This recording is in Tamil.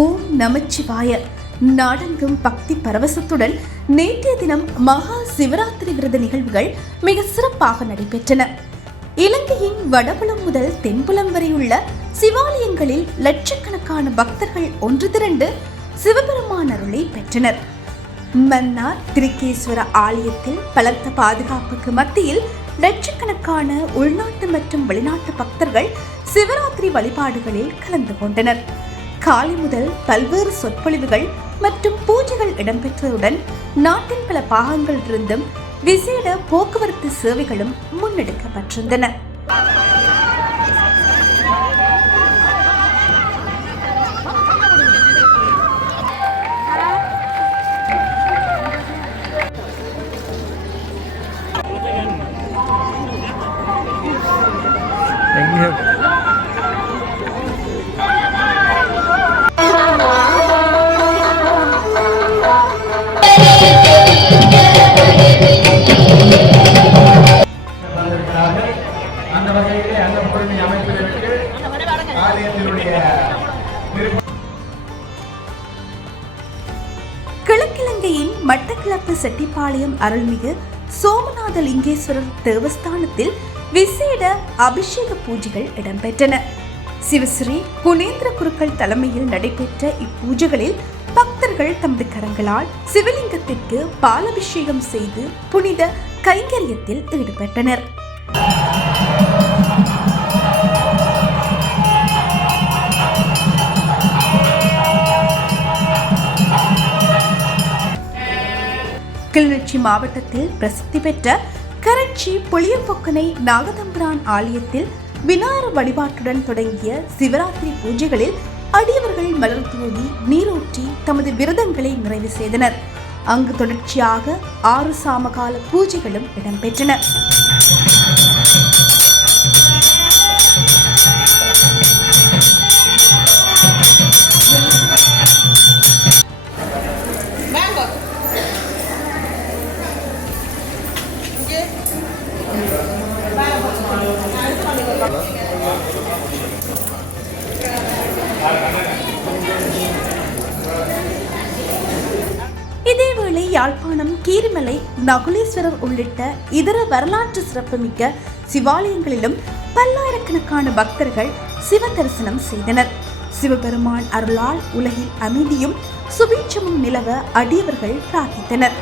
ஓம் நமச்சிவாய. நாடெங்கும் பக்தி பரவசத்துடன் நேற்றைய தினம் மகா சிவராத்திரி விரத நிகழ்வுகள் மிக சிறப்பாக நடைபெற்றன. இலங்கையின் வடபுலம் முதல் தென்புலம் வரை உள்ள சிவாலயங்களில் லட்சக்கணக்கான பக்தர்கள் ஒன்று திரண்டு சிவபெருமான் அருளை பெற்றனர். மன்னார் திருக்கேஸ்வர ஆலயத்தில் பலத்த பாதுகாப்புக்கு மத்தியில் லட்சக்கணக்கான உள்நாட்டு மற்றும் வெளிநாட்டு பக்தர்கள் சிவராத்திரி வழிபாடுகளில் கலந்து கொண்டனர். காலை முதல் பல்வேறு சொற்பொழிவுகள் மற்றும் பூஜைகள் இடம்பெற்றதுடன் நாட்டின் பல பாகங்களிலிருந்தும் விசேட போக்குவரத்து சேவைகளும் முன்னெடுக்கப்பட்டிருந்தன. அந்த வகையிலே அந்த பொறுமை அமைப்பிற்கு ஆலயத்தினுடைய கிழக்கிழங்கையின் மட்டக்களப்பு செட்டிப்பாளையம் அருள்மிகு சோமநாத லிங்கேஸ்வரர் தேவஸ்தானத்தில் விசேட அபிஷேக பூஜைகள் இடம்பெற்றன. சிவஸ்ரீ குணேந்திர குருக்கள் தலைமையில் நடைபெற்ற இப்பூஜைகளில் பக்தர்கள் தமது கரங்களால் சிவலிங்கத்திற்கு பாலபிஷேகம் செய்து புனித கைங்கரியத்தில் ஈடுபட்டனர். கிளிநொச்சி மாவட்டத்தில் பிரசித்தி பெற்ற கரச்சி புளியப்பொக்கனை நாகதம்பிரான் ஆலயத்தில் விநாயகர் வழிபாட்டுடன் தொடங்கிய சிவராத்திரி பூஜைகளில் அடியவர்கள் மலர் தூவி நீரூற்றி தமது விரதங்களை நிறைவு செய்தனர். அங்கு தொடர்ச்சியாக 6 சாமகால பூஜைகளும் இடம்பெற்றன. இதேவேளை யாழ்ப்பாணம் கீரிமலை நகுலேஸ்வரர் உள்ளிட்ட இதர வரலாற்று சிறப்புமிக்க சிவாலயங்களிலும் பல்லாயிரக்கணக்கான பக்தர்கள் சிவ தரிசனம் செய்தனர். சிவபெருமான் அருளால் உலகில் அமைதியும் சுபீட்சமும் நிலவ அடியவர்கள் பிரார்த்தித்தனர்.